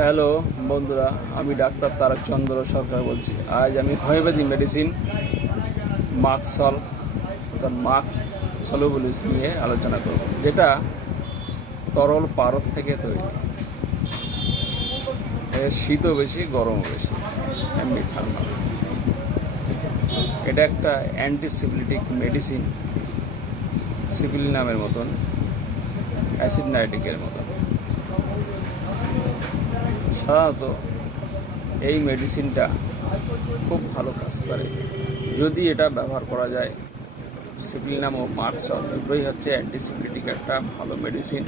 Hello বন্ধুরা, আমি doctor Tarak চন্দ্র সরকার বলছি। আজ আমি হোমিওপ্যাথি মেডিসিন মাক্সল অর্থাৎ মাক্স সলিউবলস নিয়ে আলোচনা করব, যেটা তরল পারদ থেকে তৈরি। এর শীতও বেশি, গরমও বেশি, এমনি ঠান্ডা। এটা একটা অ্যান্টিসিপিলিটিক মেডিসিন, সিপিলিনামের মতন, অ্যাসিড নাইট্রিকের মতন। সাধারণত এই মেডিসিনটা খুব ভালো কাজ করে যদি এটা ব্যবহার করা যায়। সিপিলিনাম ও মাক্সল দুটোই হচ্ছে অ্যান্টিসিপিলিটিক একটা ভালো মেডিসিন।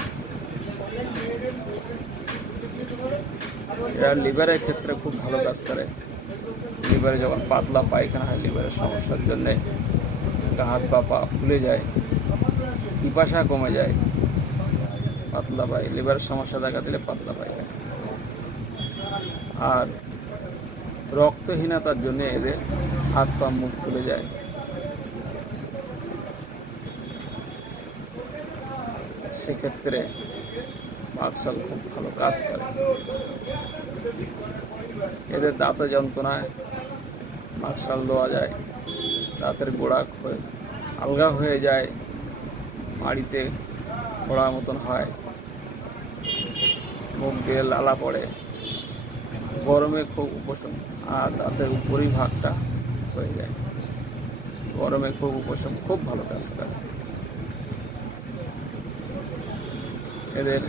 এটা লিভারের ক্ষেত্রে খুব ভালো কাজ করে। লিভারে যখন পাতলা পায়খানা হয়, লিভারের সমস্যার জন্যে হাত বা পা ফুলে যায়, পিপাসা কমে যায়, পাতলা পায়, লিভারের সমস্যা দেখা দিলে পাতলা পায়খানা। আর রক্তহীনতার জন্য এদের হাত পা মুখ ফুলে যায়। সেক্ষেত্রে মাক্সল খুব ভালো কাজ করে। এদের দাঁতে যন্ত্রণায় মাক্সল দেওয়া যায়। দাঁতের গোড়া আলগা হয়ে যায়, মাড়িতে গোড়ার মতন হয়, মুখ দিয়ে লালা পড়ে, গরমে খুব উপশম, আর দাঁতের উপরই ভাগটা হয়ে যায়, গরমে খুব উপশম, খুব ভালো কাজ করে। এদের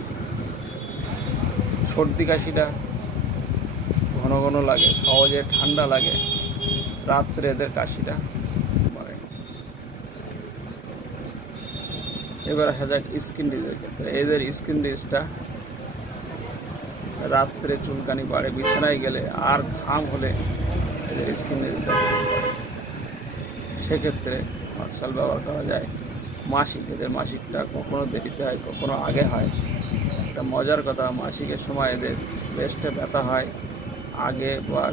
সর্দি কাশিটা ঘন ঘন লাগে, সহজে ঠান্ডা লাগে, রাত্রে এদের কাশিটা বাড়ে। এবার আসা যাক স্কিন ডিজিজের ক্ষেত্রে। এদের স্কিন ডিজিজটা রাত্রে চুলকানি বাড়ে, বিছানায় গেলে আর ঘাম হলে এদের স্কিন ডিজিজটা বাড়ে। সেক্ষেত্রে মাক্সল ব্যবহার করা যায়। মাসিক, এদের মাসিকটা কখনো দেরিতে হয়, কখনো আগে হয়। একটা মজার কথা, মাসিকের সময় এদের ব্রেস্টে ব্যথা হয়, আগে বা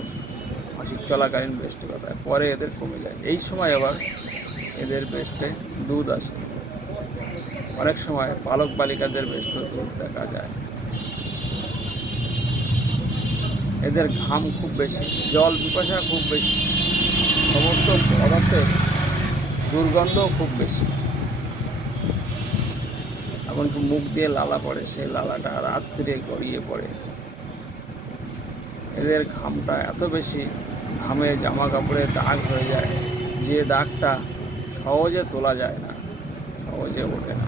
মাসিক চলাকালীন ব্রেস্টে ব্যথা হয়, পরে এদের কমে যায়। এই সময় আবার এদের ব্রেস্টে দুধ আসে। অনেক সময় বালক বালিকাদের ব্রেস্টে দুধ দেখা যায়। এদের ঘাম খুব বেশি, জল পিপাসা খুব বেশি, সমস্ত পদার্থের দুর্গন্ধও খুব বেশি। এমনকি মুখ দিয়ে লালা পড়ে, সেই লালাটা রাত্রে গড়িয়ে পড়ে। এদের ঘামটা এত বেশি, ঘামে জামা কাপড়ে দাগ হয়ে যায়, যে দাগটা সহজে তোলা যায় না, সহজে ওঠে না।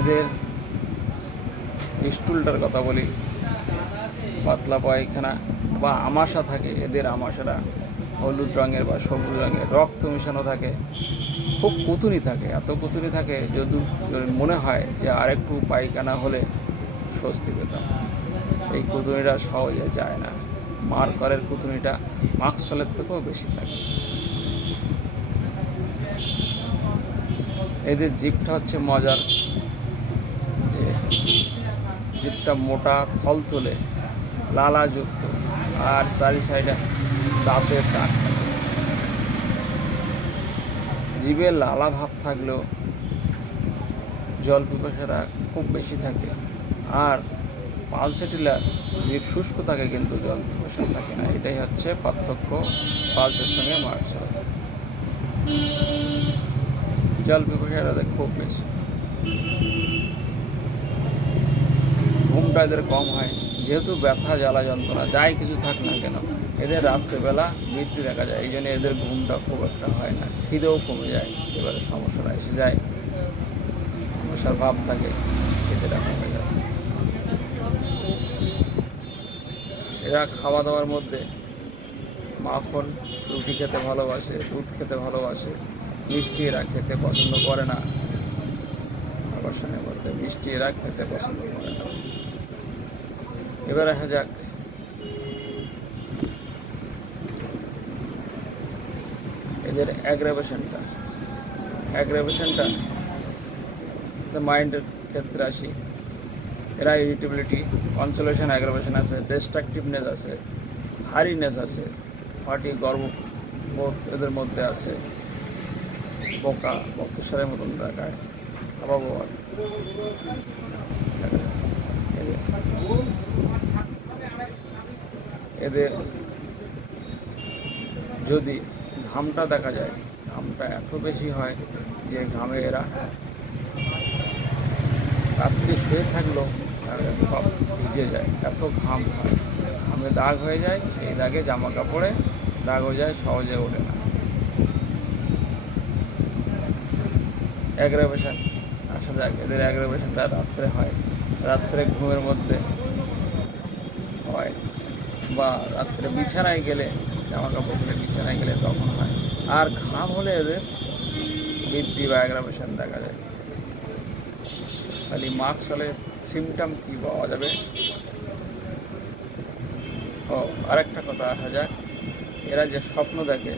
এদের স্টুলটার কথা বলি, পাতলা পায়খানা বা আমাশা থাকে। এদের আমাশাটা হলুদ রঙের বা সবুজ রঙের, রক্ত মেশানো থাকে, খুব কুতুনি থাকে। এত কুতুনি থাকে যদি মনে হয় যে আরেকটু পায়খানা হলে স্বস্তি পেতাম। এই কুতুনিটা সহজে যায় না। মার্কারের কুতুনিটা মাক্সলের থেকেও বেশি থাকে। এদের জিভটা হচ্ছে মজার, যে জিভটা মোটা, থলথলে, লালাযুক্ত, আর চারি সাইডে দাঁতের দাগ থাকে। জিভে লালা ভাব থাকলেও জল পিপাসাটা খুব বেশি থাকে। আর পালসেটিলার জিভ শুষ্ক থাকে, কিন্তু জল পিপাসা থাকে না। এটাই হচ্ছে পার্থক্য পালসের সঙ্গে মাক্সল। জল পিপাসাটা খুব বেশি। ঘুমটা এদের কম হয়, যেহেতু ব্যথা জ্বালা যন্ত্রণা যাই কিছু থাক না কেন, এদের রাত্রেবেলা বৃদ্ধি দেখা যায়। এই জন্য এদের ঘুমটা খুব একটা হয় না, খিদেও কমে যায়, এবারে সমস্যাটা এসে যায়, সমস্যার ভাব থাকে, খিদেটা কমে যায়। এরা খাওয়া দাওয়ার মধ্যে মাখন, রুটি খেতে ভালোবাসে, দুধ খেতে ভালোবাসে, মিষ্টি এরা খেতে পছন্দ করে না। আকর্ষণীয় বলতে মিষ্টি এরা খেতে পছন্দ করে না। এবার আসা যাক এদের অ্যাগ্রাভেশনটা মাইন্ডের ক্ষেত্রে আসি। এরা ইরিটেবিলিটি, কনসোলেশন, অ্যাগ্রাভেশন আছে, ডিস্ট্রাকটিভনেস আছে, হারিনেস আছে, ফাটি গর্ববোধ এদের মধ্যে আছে, বোকা বক্ষেশ্বরের মতন দেখায়, অভাব এদের যদি ঘামটা দেখা যায়, ঘামটা এত বেশি হয় যে ঘামে এরা রাত্রি শুয়ে থাকলেও সব ভিজে যায়, এত ঘাম হয়, ঘামে দাগ হয়ে যায়, সেই দাগে জামা কাপড়ে দাগ হয়ে যায়, সহজে ওঠে না। অ্যাগ্রাভেশন আসা যাক, এদের অ্যাগ্রাভেশনটা রাত্রে হয়, রাত্রে ঘুমের মধ্যে হয়, বা রাত্রে বিছানায় গেলে, জামা কাপড় খুলে বিছানায় গেলে তখন হয়। আর ঘাম হলে এদের বৃদ্ধি বা অ্যাগ্রাভেশন দেখা যায়। খালি মাস্ক হলে সিমটম কী পাওয়া যাবে? ও আরেকটা কথা আসা যাক, এরা যে স্বপ্ন দেখে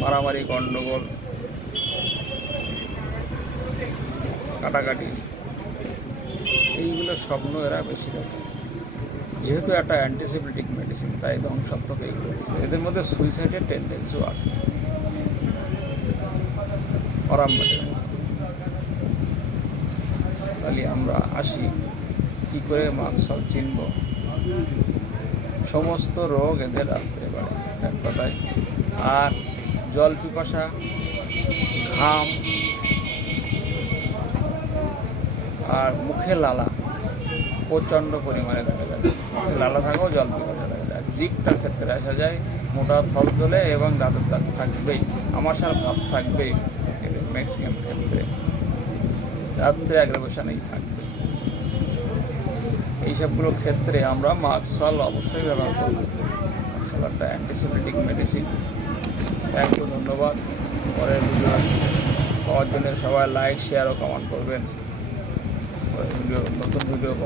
মারামারি, গণ্ডগোল, কাটাকাটি, এইগুলো স্বপ্ন এরা বেশি দেখে। যেহেতু একটা অ্যান্টিসেপটিক মেডিসিন, তাই ধ্বংসাত্মক এইগুলো। এদের মধ্যে সুইসাইডের টেন্ডেন্সিও আছে অরামবাটের মতো। তাহলে আমরা আসি কী করে মাকসাল চিনব? সমস্ত রোগ এদের রাত্রে বাড়ে এক কথায়। আর জল পিপাসা, ঘাম আর মুখে লালা প্রচণ্ড পরিমাণে দেখা যায়। মুখে লালা থাকাও জল পিপাসা দেখা যায়। জিকটার ক্ষেত্রে আসা যায়, মোটা থল তোলে এবং দাঁতের দাগ থাকবেই, আমাশার ভাব থাকবেই এদের ম্যাক্সিমাম ক্ষেত্রে, রাত্রে অ্যাগ্রাভেশনেই থাকবে। এইসবগুলো ক্ষেত্রে আমরা মাকসাল অবশ্যই ব্যবহার করব। মাকসাল একটা অ্যান্টিসেপটিক মেডিসিন। থ্যাংক ইউ, ধন্যবাদ। পরের ভিডিও পাওয়ার জন্য সবাই লাইক, শেয়ার ও কমেন্ট করবেন। নতুন ভিডিও